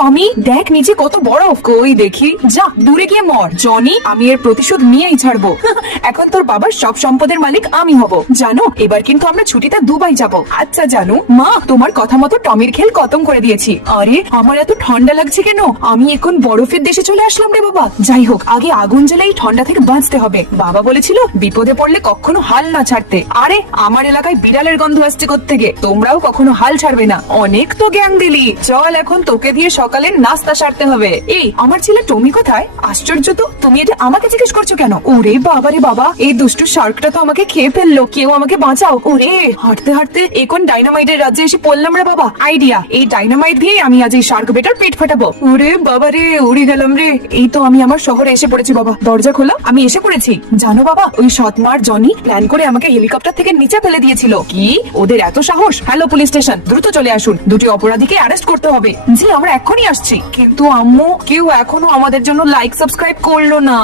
টমি দেখ নিচে কত বরফ। কই দেখি, যা দূরে গিয়ে মর। জনি, আমি এর প্রতিশোধ নিয়েই ছাড়বো। এখন তোর বাবার সব সম্পদের মালিক আমি হব। জানো, এবার কিন্তু আমরা ছুটিতে দুবাই যাব। আচ্ছা জানো মা, তোমার কথা মতো টমির খেল খতম করে দিয়েছি। আরে আমার এত ঠান্ডা লাগছে কেন? আমি এখন বরফের দেশে চলে আসলাম রে বাবা। যাই হোক, আগে আগুন জ্বালে এই ঠান্ডা থেকে বাঁচতে হবে। বাবা বলেছিল বিপদে পড়লে কখনো হাল না ছাড়তে। আরে আমার এলাকায় বিড়ালের গন্ধ আসছে কোত্থেকে? তোমরাও কখনো হাল ছাড়বে না। অনেক তো জ্ঞান দিলি, চল এখন তোকে দিয়ে সকালের নাস্তা সারতে হবে। এই আমার ছেলে টমি কোথায়? আশ্চর্য তো, তুমি এটা আমাকে জিজ্ঞেস করছো কেন? ওরে বাবা রে বাবা, এই দুষ্টু শার্কটা তো আমাকে খেয়ে ফেললো। কেউ আমাকে বাঁচাও। ওরে হাঁটতে হাঁটতে এখন ডাইনামাইটের রাজ্যে এসে পড়লাম রে বাবা। আইডিয়া, এই ডাইনামাইট দিয়ে আমি আজ এই শার্ক বেটার পেট ফাটাবো। ওরে বাবা রে, উড়ে গেলাম রে। এই তো আমি আমার শহরে এসে পড়েছি বাবা। দরজা খোলা, আমি এসে পড়েছি। জানো বাবা, ওই সৎমার জনি প্ল্যান করে আমাকে হেলিকপ্টার থেকে নিচে ফেলে দিয়েছিল। কি ওদের এত সাহস! হ্যালো পুলিশ স্টেশন, দ্রুত চলে আসুন। দুটি অপরাধীকে অ্যারেস্ট করতে হবে। জি আমরা এখনই আসছি। কিন্তু আম্মু, কেউ এখনো আমাদের জন্য লাইক সাবস্ক্রাইব করলো না।